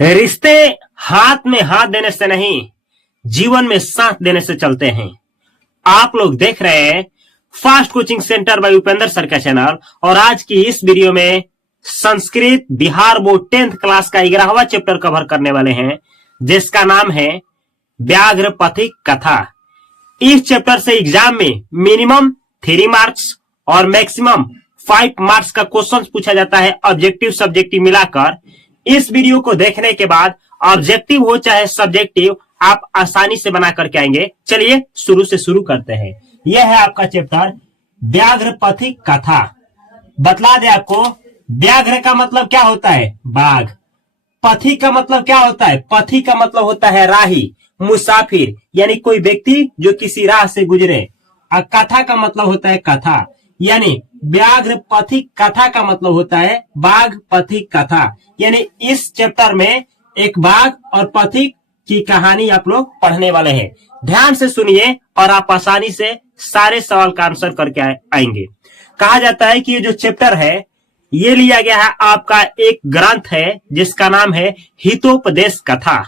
रिश्ते हाथ में हाथ देने से नहीं, जीवन में साथ देने से चलते हैं। आप लोग देख रहे हैं fast coaching centre by Upendra sir का चैनल। और आज की इस वीडियो में Sanskrit Bihar board 10th class का 11वां चैप्टर कवर करने वाले हैं, जिसका नाम है व्याघ्र पथिक कथा। इस चैप्टर से एग्जाम में मिनिमम 3 मार्क्स और मैक्सिमम 5 मार्क्स का क्वेश्चन पूछा जाता है, ऑब्जेक्टिव सब्जेक्टिव मिलाकर। इस वीडियो को देखने के बाद ऑब्जेक्टिव हो चाहे सब्जेक्टिव, आप आसानी से बना करके आएंगे। चलिए शुरू से शुरू करते हैं। यह है आपका चैप्टर व्याघ्र पथिक कथा। बतला दे आपको, व्याघ्र का मतलब क्या होता है? बाघ। पथिक का मतलब क्या होता है? पथिक का मतलब होता है राही, मुसाफिर, यानी कोई व्यक्ति जो किसी राह से गुजरे। और कथा का मतलब होता है कथा, यानी व्याघ्र पथिक कथा का मतलब होता है बाघ पथिक कथा। यानी इस चैप्टर में एक बाघ और पथिक की कहानी आप लोग पढ़ने वाले हैं। ध्यान से सुनिए और आप आसानी से सारे सवाल का आंसर करके आएंगे। कहा जाता है कि ये जो चैप्टर है ये लिया गया है आपका एक ग्रंथ है जिसका नाम है हितोपदेश कथा।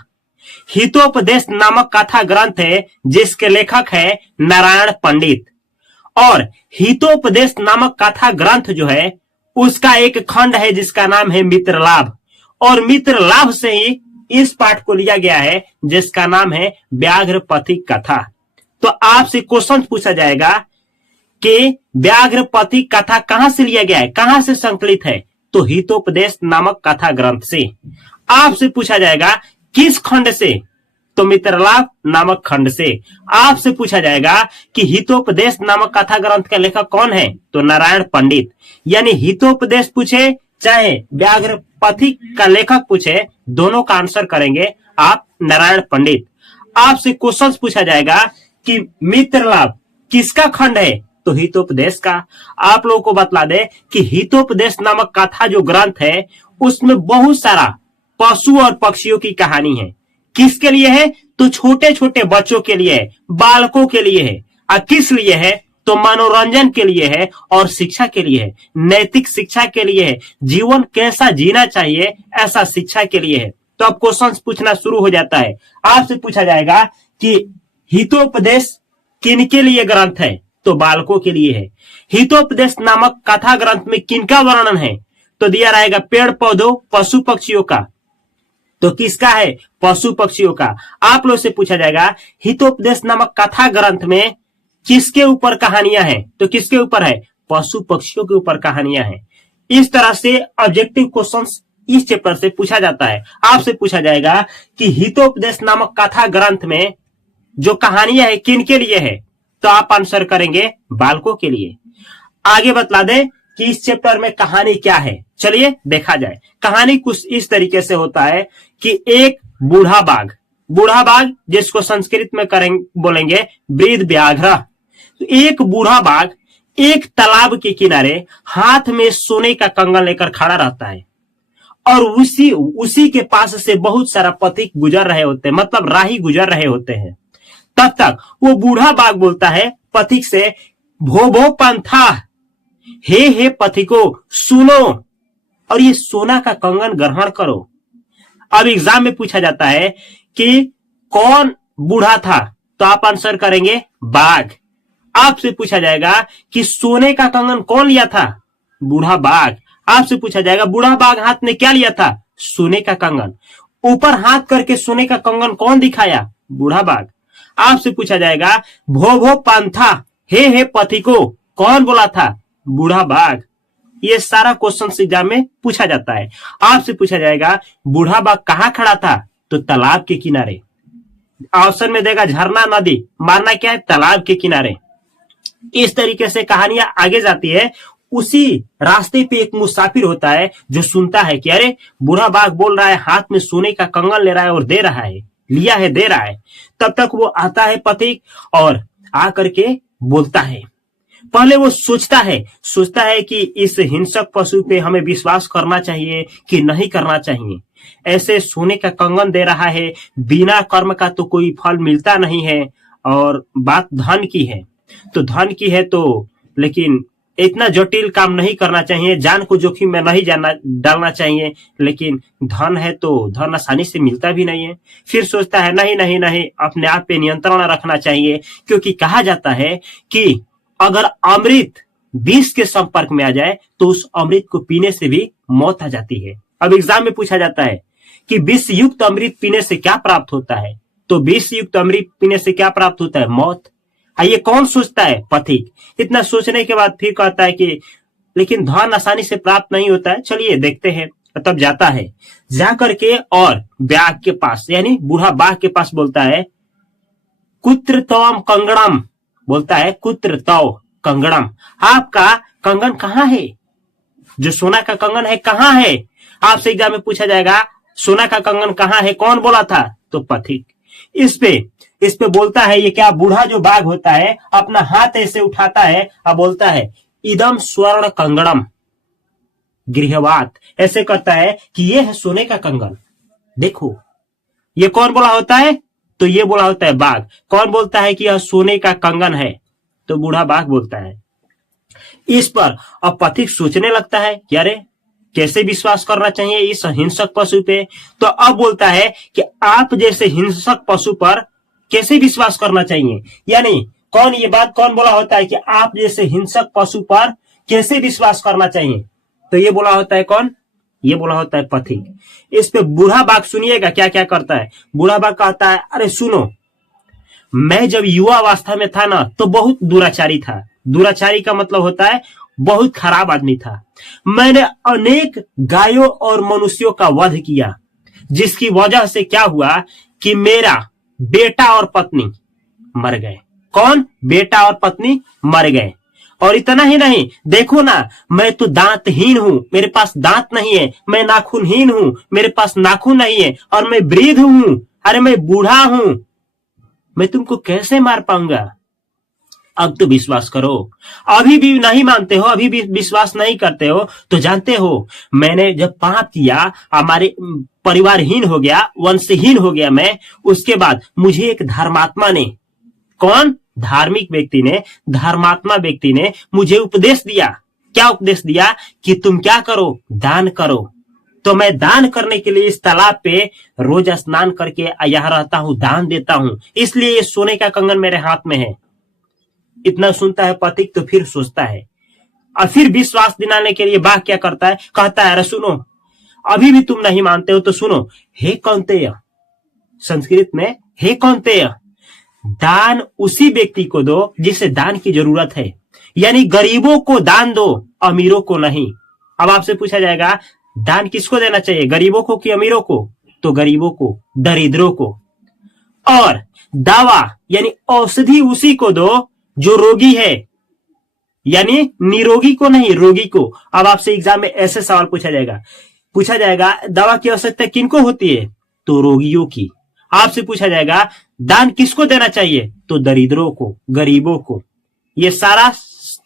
हितोपदेश नामक कथा ग्रंथ है जिसके लेखक है नारायण पंडित। और हितोपदेश नामक कथा ग्रंथ जो है उसका एक खंड है जिसका नाम है मित्रलाभ। और मित्रलाभ से ही इस पाठ को लिया गया है जिसका नाम है व्याघ्र पथिक कथा। तो आपसे क्वेश्चन पूछा जाएगा कि व्याघ्र पथिक कथा कहां से लिया गया है, कहां से संकलित है? तो हितोपदेश नामक कथा ग्रंथ से। आपसे पूछा जाएगा किस खंड से? तो मित्रलाभ नामक खंड से। आपसे पूछा जाएगा कि हितोपदेश नामक कथा ग्रंथ का लेखक कौन है? तो नारायण पंडित। यानी हितोपदेश पूछे चाहे व्याघ्र पथिक का लेखक पूछे, दोनों का आंसर करेंगे आप नारायण पंडित। आपसे क्वेश्चन पूछा जाएगा कि मित्रलाभ किसका खंड है? तो हितोपदेश का। आप लोगों को बतला दे कि हितोपदेश नामक कथा जो ग्रंथ है उसमें बहुत सारा पशु और पक्षियों की कहानी है। किसके लिए है? तो छोटे छोटे बच्चों के लिए है, बालकों के लिए है। और किस लिए है? तो मनोरंजन के लिए है और शिक्षा के लिए है, नैतिक शिक्षा के लिए है, जीवन कैसा जीना चाहिए ऐसा शिक्षा के लिए है। तो अब क्वेश्चन पूछना शुरू हो जाता है। आपसे पूछा जाएगा कि हितोपदेश किनके लिए ग्रंथ है? तो बालकों के लिए है। हितोपदेश नामक कथा ग्रंथ में किनका वर्णन है? तो दिया रहेगा पेड़ पौधों पशु पक्षियों का। तो किसका है? पशु पक्षियों का। आप लोग से पूछा जाएगा हितोपदेश नामक कथा ग्रंथ में किसके ऊपर कहानियां हैं? तो किसके ऊपर है? पशु पक्षियों के ऊपर कहानियां हैं। इस तरह से ऑब्जेक्टिव क्वेश्चंस इस चैप्टर से पूछा जाता है। आपसे पूछा जाएगा कि हितोपदेश नामक कथा ग्रंथ में जो कहानियां है किनके लिए है? तो आप आंसर करेंगे बालकों के लिए। आगे बतला दे कि इस चैप्टर में कहानी क्या है। चलिए देखा जाए। कहानी कुछ इस तरीके से होता है कि एक बूढ़ा बाघ जिसको संस्कृत में बोलेंगे वृद्ध व्याघ्र। एक बूढ़ा बाघ एक तालाब के किनारे हाथ में सोने का कंगन लेकर खड़ा रहता है। और उसी के पास से बहुत सारा पथिक गुजर रहे होते हैं, मतलब राही गुजर रहे होते हैं। तब तक वो बूढ़ा बाघ बोलता है पथिक से, भो भो पंथा, हे पथिको सुनो और ये सोना का कंगन ग्रहण करो। अब एग्जाम में पूछा जाता है कि कौन बूढ़ा था? तो आप आंसर करेंगे बाघ। आपसे पूछा जाएगा कि सोने का कंगन कौन लिया था? बूढ़ा बाघ। आपसे पूछा जाएगा बूढ़ा बाघ हाथ में क्या लिया था? सोने का कंगन। ऊपर हाथ करके सोने का कंगन कौन दिखाया? बूढ़ा बाघ। आपसे पूछा जाएगा भो भो पंथा, हे पथिको, कौन बोला था? बूढ़ा बाघ। ये सारा क्वेश्चन एग्जाम में पूछा जाता है। आपसे पूछा जाएगा बूढ़ा बाघ कहाँ खड़ा था? तो तालाब के किनारे। ऑप्शन में देगा झरना नदी, मानना क्या है? तालाब के किनारे। इस तरीके से कहानियां आगे जाती है। उसी रास्ते पे एक मुसाफिर होता है जो सुनता है कि अरे बूढ़ा बाघ बोल रहा है, हाथ में सोने का कंगन ले रहा है और दे रहा है, लिया है, दे रहा है। तब तक वो आता है पथिक और आकर के बोलता है। पहले वो सोचता है कि इस हिंसक पशु पे हमें विश्वास करना चाहिए कि नहीं करना चाहिए। ऐसे सोने का कंगन दे रहा है, बिना कर्म का तो कोई फल मिलता नहीं है। और बात धन की है तो लेकिन इतना जटिल काम नहीं करना चाहिए, जान को जोखिम में नहीं डालना चाहिए। लेकिन धन है तो धन आसानी से मिलता भी नहीं है। फिर सोचता है नहीं नहीं नहीं, अपने आप पे नियंत्रण रखना चाहिए, क्योंकि कहा जाता है कि अगर अमृत विष के संपर्क में आ जाए तो उस अमृत को पीने से भी मौत आ जाती है। अब एग्जाम में पूछा जाता है कि विष युक्त अमृत पीने से क्या प्राप्त होता है, तो विष युक्त अमृत पीने से क्या प्राप्त होता है? मौत। ये कौन सोचता है? पथिक। इतना सोचने के बाद फिर कहता है कि लेकिन धन आसानी से प्राप्त नहीं होता है, चलिए देखते हैं। तब जाता है, जा करके और ब्याग के पास यानी बूढ़ा बाघ के पास बोलता है कुत्र तवम कंगणम, बोलता है कुत्र तव कंगणम, आपका कंगन कहाँ है? जो सोना का कंगन है कहाँ है? आपसे एग्जाम में पूछा जाएगा सोना का कंगन कहाँ है, कौन बोला था? तो पथिक। इस पे बोलता है, ये क्या बूढ़ा जो बाघ होता है अपना हाथ ऐसे उठाता है और बोलता है इदम स्वर्ण कंगणम गृहवात, ऐसे करता है कि ये है सोने का कंगन। देखो ये कौन बोला होता है? तो ये बोला होता है बाघ। कौन बोलता है कि यह सोने का कंगन है? तो बूढ़ा बाघ बोलता है। इस पर अब पथिक सोचने लगता है कि अरे कैसे विश्वास करना चाहिए इस हिंसक पशु पे। तो अब बोलता है कि आप जैसे हिंसक पशु पर कैसे विश्वास करना चाहिए, यानी कौन ये बात कौन बोला होता है कि आप जैसे हिंसक पशु पर कैसे विश्वास करना चाहिए? तो ये बोला होता है कौन? ये बोला होता है पथिक। इस पे बूढ़ा बाघ सुनिएगा क्या क्या करता है। बूढ़ा बाघ कहता है अरे सुनो, मैं जब युवा अवस्था में था ना तो बहुत दुराचारी था। दुराचारी का मतलब होता है बहुत खराब आदमी था। मैंने अनेक गायों और मनुष्यों का वध किया, जिसकी वजह से क्या हुआ कि मेरा बेटा और पत्नी मर गए। कौन? बेटा और पत्नी मर गए। और इतना ही नहीं, देखो ना, मैं तो दांतहीन हूं, मेरे पास दांत नहीं है। मैं नाखूनहीन हूं, मेरे पास नाखून नहीं है। और मैं वृद्ध हूं, अरे मैं बूढ़ा हूं, मैं तुमको कैसे मार पाऊंगा? अब तो विश्वास करो। अभी भी नहीं मानते हो, अभी भी विश्वास नहीं करते हो, तो जानते हो मैंने जब पाप किया, हमारे परिवारहीन हो गया, वंशहीन हो गया मैं, उसके बाद मुझे एक धर्मात्मा ने, कौन? धार्मिक व्यक्ति ने, धर्मात्मा व्यक्ति ने मुझे उपदेश दिया। क्या उपदेश दिया? कि तुम क्या करो? दान करो। तो मैं दान करने के लिए इस तालाब पे रोज स्नान करके यहाँ रहता हूं, दान देता हूं, इसलिए ये सोने का कंगन मेरे हाथ में है। इतना सुनता है पथिक तो फिर सोचता है, और फिर विश्वास दिलाने के लिए बाघ क्या करता है? कहता है अरे सुनो, अभी भी तुम नहीं मानते हो तो सुनो, हे कौन्तेय, संस्कृत में हे कौन्तेय, दान उसी व्यक्ति को दो जिसे दान की जरूरत है, यानी गरीबों को दान दो, अमीरों को नहीं। अब आपसे पूछा जाएगा दान किसको देना चाहिए, गरीबों को कि अमीरों को? तो गरीबों को, दरिद्रों को। और दवा यानी औषधि उसी को दो जो रोगी है, यानी निरोगी को नहीं, रोगी को। अब आपसे एग्जाम में ऐसे सवाल पूछा जाएगा दवा की आवश्यकता किनको होती है? तो रोगियों की। आपसे पूछा जाएगा दान किसको देना चाहिए? तो दरिद्रों को, गरीबों को। ये सारा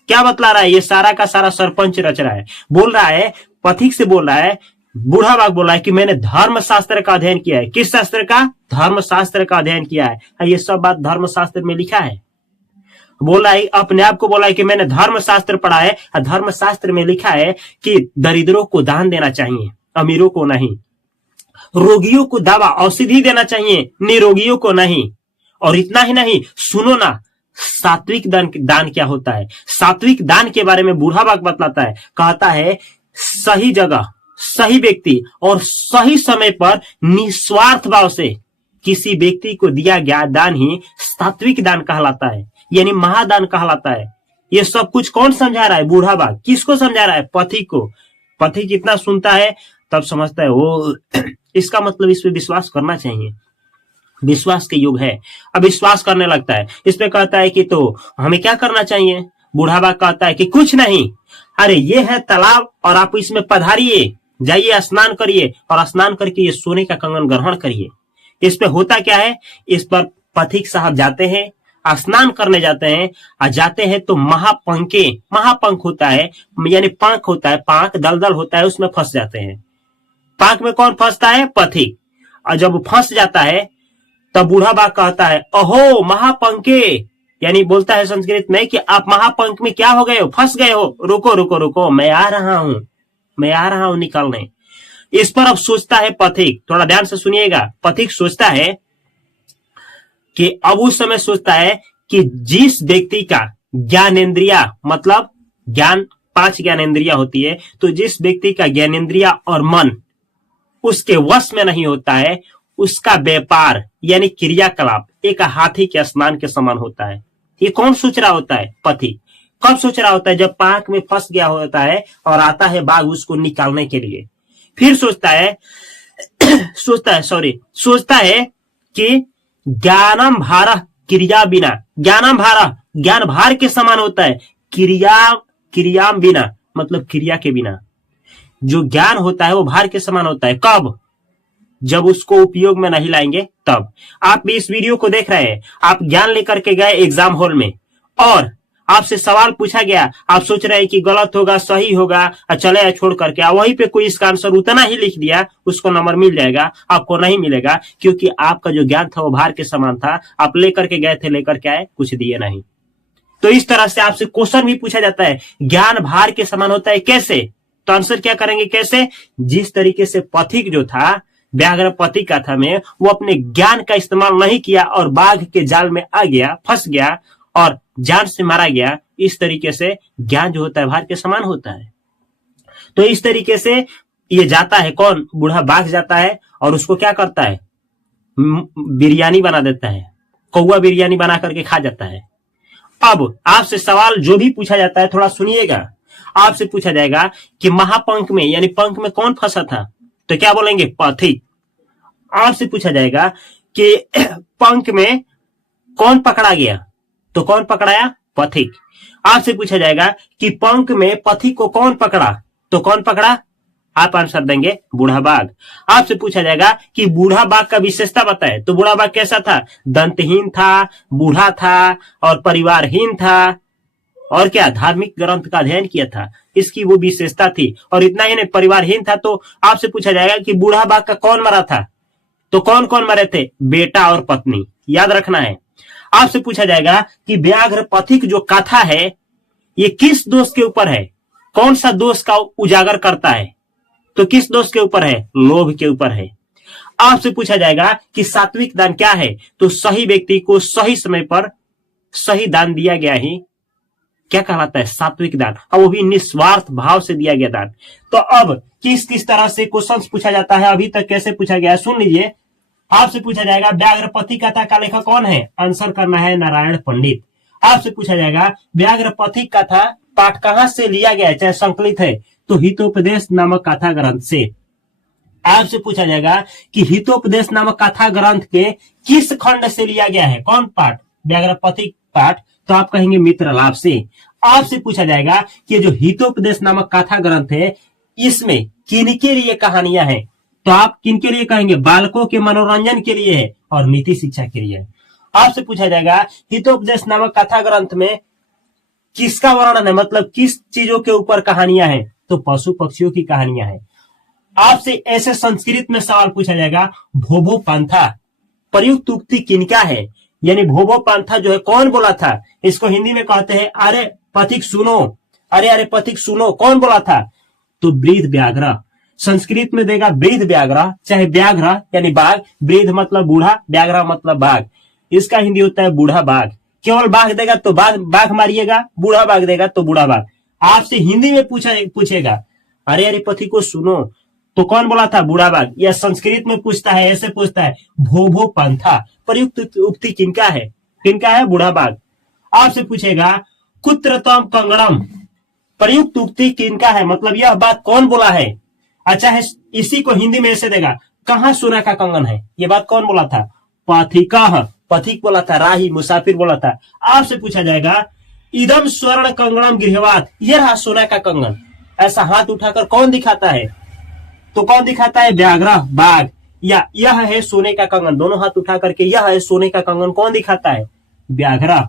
क्या बतला रहा है? ये सारा का सारा सरपंच रच रहा है, बोल रहा है, पथिक से बोल रहा है, बूढ़ा बाघ बोल रहा है कि मैंने धर्मशास्त्र का अध्ययन किया है। किस शास्त्र का? धर्मशास्त्र का अध्ययन किया है। ये सब बात धर्मशास्त्र में लिखा है। बोला है, अपने आप को बोला है कि मैंने धर्मशास्त्र पढ़ा है, और धर्मशास्त्र में लिखा है कि दरिद्रों को दान देना चाहिए, अमीरों को नहीं। रोगियों को दवा औषधि देना चाहिए, निरोगियों को नहीं। और इतना ही नहीं, सुनो ना, सात्विक दान क्या होता है? सात्विक दान के बारे में बूढ़ा बाघ बतलाता है। कहता है सही जगह, सही व्यक्ति और सही समय पर निस्वार्थ भाव से किसी व्यक्ति को दिया गया दान ही सात्विक दान कहलाता है, यानी महादान कहलाता है। ये सब कुछ कौन समझा रहा है? बूढ़ा बाघ। किसको समझा रहा है? पथिक को। पथिक इतना सुनता है तब समझता है वो इसका मतलब इस पे विश्वास करना चाहिए, विश्वास के युग है। अब विश्वास करने लगता है। इस पे कहता है कि तो हमें क्या करना चाहिए? बूढ़ा बाघ कहता है कि कुछ नहीं, अरे ये है तालाब और आप इसमें पधारिए, जाइए स्नान करिए, और स्नान करके ये सोने का कंगन ग्रहण करिए। इस पे होता क्या है? इस पर पथिक साहब जाते हैं, स्नान करने जाते हैं, और जाते हैं तो महापंख होता है, यानी पंख होता है, पांख दलदल होता है, उसमें फंस जाते हैं। पांख में कौन फंसता है? पथिक। और जब फंस जाता है तब बूढ़ा बाघ कहता है अहो महापंखे, यानी बोलता है संस्कृत में कि आप महापंख में क्या हो गए हो, फंस गए हो, रुको रुको रुको, मैं आ रहा हूं निकलने। इस पर अब सोचता है पथिक, थोड़ा ध्यान से सुनिएगा। पथिक सोचता है कि अब उस समय सोचता है कि जिस व्यक्ति का ज्ञानेंद्रिया, मतलब ज्ञान, 5 ज्ञानेंद्रिया होती है, तो जिस व्यक्ति का ज्ञानेंद्रिया और मन उसके वश में नहीं होता है, उसका व्यापार यानी क्रियाकलाप एक हाथी के स्नान के समान होता है। ये कौन सोच रहा होता है? पथिक। कब सोच रहा होता है? जब पाक में फंस गया होता है और आता है बाघ उसको निकालने के लिए। फिर सोचता है कि ज्ञानम भार क्रिया बिना, ज्ञानम भार ज्ञान भार के समान होता है, क्रिया बिना मतलब क्रिया के बिना। जो ज्ञान होता है वो भार के समान होता है। कब? जब उसको उपयोग में नहीं लाएंगे तब। आप भी इस वीडियो को देख रहे हैं, आप ज्ञान लेकर के गए एग्जाम हॉल में और आपसे सवाल पूछा गया, आप सोच रहे हैं कि गलत होगा सही होगा, चले छोड़ करके वहीं पे कोई इसका आंसर उतना ही लिख दिया, उसको नंबर मिल जाएगा, आपको नहीं मिलेगा, क्योंकि आपका जो ज्ञान था वो भार के समान था। आप लेकर के गए थे, लेकर के आए, कुछ दिए नहीं। तो इस तरह से आपसे क्वेश्चन भी पूछा जाता है, ज्ञान भार के समान होता है, कैसे? तो आंसर क्या करेंगे, कैसे? जिस तरीके से पथिक जो था, व्याघ्र पथिक का था में, वो अपने ज्ञान का इस्तेमाल नहीं किया और बाघ के जाल में आ गया, फंस गया और जान से मारा गया। इस तरीके से ज्ञान जो होता है भार के समान होता है। तो इस तरीके से ये जाता है, कौन? बूढ़ा बाघ जाता है और उसको क्या करता है, बिरयानी बना देता है, कौवा बिरयानी बना करके खा जाता है। अब आपसे सवाल जो भी पूछा जाता है थोड़ा सुनिएगा। आपसे पूछा जाएगा कि महापंख में यानी पंख में कौन फंसा था, तो क्या बोलेंगे? पथिक। आपसे पूछा जाएगा कि पंख में कौन पकड़ा गया, तो कौन पकड़ाया? पथिक। आपसे पूछा जाएगा कि पंख में पथिक को कौन पकड़ा, तो कौन पकड़ा? आप आंसर देंगे बूढ़ा बाघ। आपसे पूछा जाएगा कि बूढ़ा बाघ का विशेषता बताए, तो बूढ़ा बाघ कैसा था? दंतहीन था, बूढ़ा था और परिवारहीन था, और क्या? धार्मिक ग्रंथ का अध्ययन किया था, इसकी वो विशेषता थी। और इतना ही नहीं, परिवारहीन था। तो आपसे पूछा जाएगा कि बूढ़ा बाघ का कौन मरा था, तो कौन कौन मरे थे? बेटा और पत्नी, याद रखना है। आपसे पूछा जाएगा कि व्याघ्र पथिक जो कथा है ये किस दोष के ऊपर है, कौन सा दोष का उजागर करता है, तो किस दोष के ऊपर है? लोभ के ऊपर है। आपसे पूछा जाएगा कि सात्विक दान क्या है, तो सही व्यक्ति को सही समय पर सही दान दिया गया ही क्या कहलाता है? सात्विक दान, और वो भी निस्वार्थ भाव से दिया गया दान। तो अब किस किस तरह से क्वेश्चन पूछा जाता है, अभी तक कैसे पूछा गया है सुन लीजिए। आपसे पूछा जाएगा व्याघ्र पथिक कथा का लेखक कौन है, आंसर करना है नारायण पंडित। आपसे पूछा जाएगा व्याघ्र पथिक कथा पाठ कहां से लिया गया है, चाहे संकलित है, तो हितोपदेश नामक कथा ग्रंथ से। आपसे पूछा जाएगा कि हितोपदेश नामक कथा ग्रंथ के किस खंड से लिया गया है, कौन पाठ? व्याघ्र पथिक पाठ, तो आप कहेंगे मित्र लाभ से। आपसे पूछा जाएगा कि जो हितोपदेश नामक कथा ग्रंथ है इसमें किनके लिए कहानियां हैं, तो आप किनके लिए कहेंगे? बालकों के मनोरंजन के लिए है और नीति शिक्षा के लिए है। आपसे पूछा जाएगा हितोपदेश नामक कथा ग्रंथ में किसका वर्णन है, मतलब किस चीजों के ऊपर कहानियां हैं, तो पशु पक्षियों की कहानियां हैं। आपसे ऐसे संस्कृत में सवाल पूछा जाएगा भोभो पंथा प्रयुक्त उक्ति किनका है, यानी भोभो पंथा जो है कौन बोला था, इसको हिंदी में कहते हैं अरे पथिक सुनो, अरे पथिक सुनो, कौन बोला था, तो वृद्ध व्याघ्र। संस्कृत में देगा वृद्ध व्याघ्र, चाहे व्याघ्र यानी बाघ, वृद्ध मतलब बूढ़ा, व्याघ्र मतलब बाघ, इसका हिंदी होता है बूढ़ा बाघ। केवल बाघ देगा तो बाघ मारिएगा, बूढ़ा बाघ देगा तो बूढ़ा बाघ। आपसे हिंदी में पूछेगा अरे पथिक को सुनो, तो कौन बोला था? बूढ़ा बाघ। या संस्कृत में पूछता है, ऐसे पूछता है भोभो पंथा प्रयुक्त उक्ति किनका है, बूढ़ा बाघ। आपसे पूछेगा कुत्र तम कंगड़म प्रयुक्त उक्ति किनका है, मतलब यह बात कौन बोला है। अच्छा है, इसी को हिंदी में ऐसे देगा कहां सोना का कंगन है, ये बात कौन बोला था? पथिका, पथिक बोला था, राही मुसाफिर बोला था। आपसे पूछा जाएगा इदम स्वर्ण कंगणम गृहवात, यह रहा सोना का कंगन, ऐसा हाथ उठाकर कौन दिखाता है, तो कौन दिखाता है? व्याघ्र बाघ। या यह है सोने का कंगन, दोनों हाथ उठा करके यह है सोने का कंगन, कौन दिखाता है? व्याघ्र।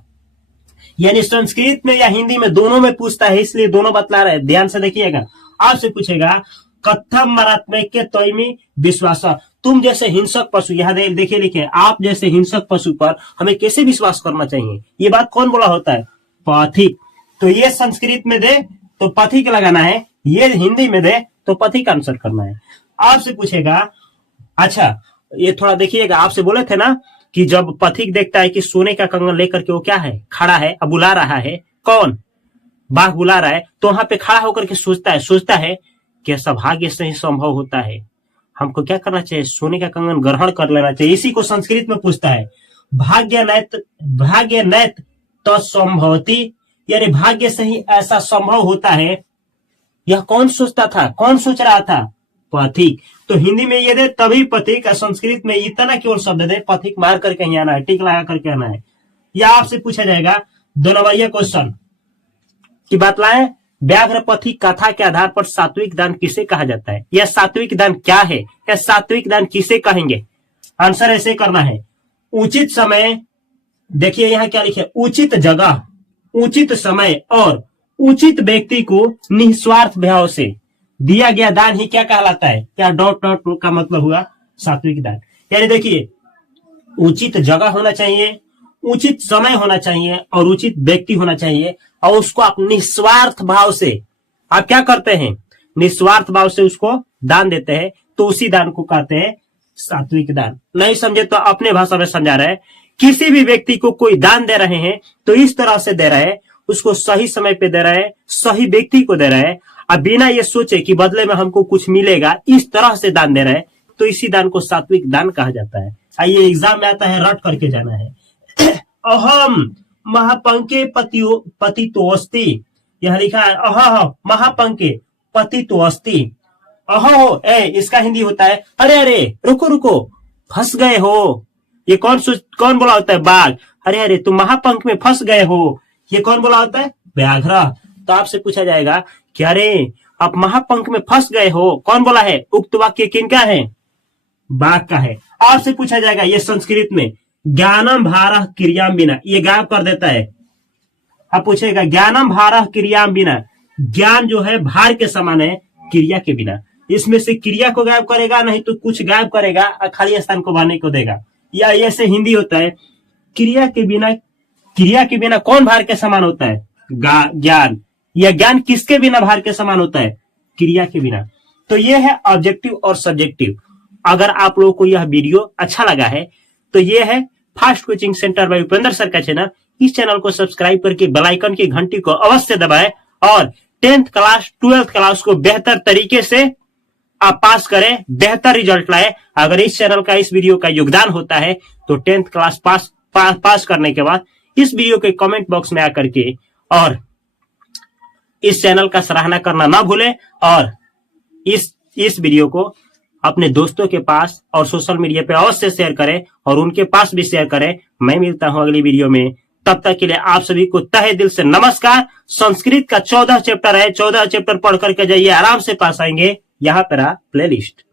यानी संस्कृत में या हिंदी में दोनों में पूछता है, इसलिए दोनों बतला रहे हैं, ध्यान से देखिएगा। आपसे पूछेगा कथम मरात्मे के तोइमी विश्वास। तुम जैसे हिंसक पशु, यहाँ देखिए लिखे, आप जैसे हिंसक पशु पर हमें कैसे विश्वास करना चाहिए। ये बात कौन बोला होता है? पथिक। तो ये संस्कृत में दे तो पथिक लगाना है, ये हिंदी में दे तो पथिक आंसर करना है। आपसे पूछेगा, अच्छा ये थोड़ा देखिएगा, आपसे बोले थे ना कि जब पथिक देखता है कि सोने का कंगन लेकर के वो क्या है, खड़ा है, अब बुला रहा है, कौन? बाघ बुला रहा है, तो वहां पे खड़ा होकर के सोचता है कि ऐसा भाग्य से ही संभव होता है, हमको क्या करना चाहिए? सोने का कंगन ग्रहण कर लेना चाहिए। इसी को संस्कृत में पूछता है, भाग्य नैत तो संभवती, यानी भाग्य से ही ऐसा संभव होता है। यह कौन सोचता था, कौन सोच रहा था? पथिक। तो हिंदी में ये दे तभी पथिक, संस्कृत में इतना केवल शब्द दे, पथिक मार करके ही आना है, टिक लगा करके आना है। या आपसे पूछा जाएगा 2 नंबर क्वेश्चन की बात लाए, व्याघ्र पथिक कथा के आधार पर सात्विक दान किसे कहा जाता है? यह सात्विक दान क्या है, या सात्विक दान किसे कहेंगे? आंसर ऐसे करना है, उचित समय, देखिए यहाँ क्या लिखे, उचित जगह, उचित समय और उचित व्यक्ति को निस्वार्थ भाव से दिया गया दान ही क्या कहलाता है? क्या डॉट डॉट का मतलब हुआ सात्विक दान। यानी देखिए, उचित जगह होना चाहिए, उचित समय होना चाहिए और उचित व्यक्ति होना चाहिए, और उसको आप निस्वार्थ भाव से आप क्या करते हैं? निस्वार्थ भाव से उसको दान देते हैं, तो उसी दान को कहते हैं सात्विक दान। नहीं समझे तो अपने भाषा में समझा रहे हैं, किसी भी व्यक्ति को कोई दान दे रहे हैं तो इस तरह से दे रहे हैं, उसको सही समय पे दे रहे हैं, सही व्यक्ति को दे रहे हैं, अब बिना ये सोचे कि बदले में हमको कुछ मिलेगा, इस तरह से दान दे रहे हैं, तो इसी दान को सात्विक दान कहा जाता है। आइए एग्जाम में आता है, रट करके जाना है। अहम महापंके पतितोस्ति, यह लिखा है अह महापंके पतितोस्ति। अहो ए, इसका हिंदी होता है अरे अरे रुको रुको फंस गए हो। ये कौन बोला होता है? बाघ। अरे अरे तुम महापंख में फंस गए हो, ये कौन बोला होता है? व्याघ्र। तो आपसे पूछा जाएगा कि अरे आप महापंख में फंस गए हो, कौन बोला है? उक्त वाक्य किनका है? बाघ का है। आपसे पूछा जाएगा ये संस्कृत में, ज्ञानम भारः क्रियाम बिना, ये गायब कर देता है। आप पूछेगा ज्ञानम भारः क्रियाम बिना, ज्ञान जो है भार के समान है क्रिया के बिना। इसमें से क्रिया को गायब करेगा, नहीं तो कुछ गायब करेगा और खाली स्थान को भरने को देगा। या ऐसे हिंदी होता है, क्रिया के बिना कौन भार के समान होता है? ज्ञान। या ज्ञान किसके बिना भार के समान होता है? क्रिया के बिना। तो ये है ऑब्जेक्टिव और सब्जेक्टिव। अगर आप लोगों को यह वीडियो अच्छा लगा है तो ये है fast coaching centre by Upendra sir का चैनल। इस चैनल को सब्सक्राइब करके बेल आइकन की घंटी को अवश्य दबाएं और 10th क्लास 12th क्लास को बेहतर तरीके से आप पास करें, बेहतर रिजल्ट लाए। अगर इस चैनल का, इस वीडियो का योगदान होता है तो 10th क्लास पास करने के बाद इस वीडियो के कमेंट बॉक्स में आकर के और इस चैनल का सराहना करना ना भूलें, और इस वीडियो को अपने दोस्तों के पास और सोशल मीडिया पे अवश्य शेयर करें और उनके पास भी शेयर करें। मैं मिलता हूं अगली वीडियो में, तब तक के लिए आप सभी को तहे दिल से नमस्कार। संस्कृत का 14 चैप्टर है, 14 चैप्टर पढ़ करके जाइए, आराम से पास आएंगे। यहाँ पर प्लेलिस्ट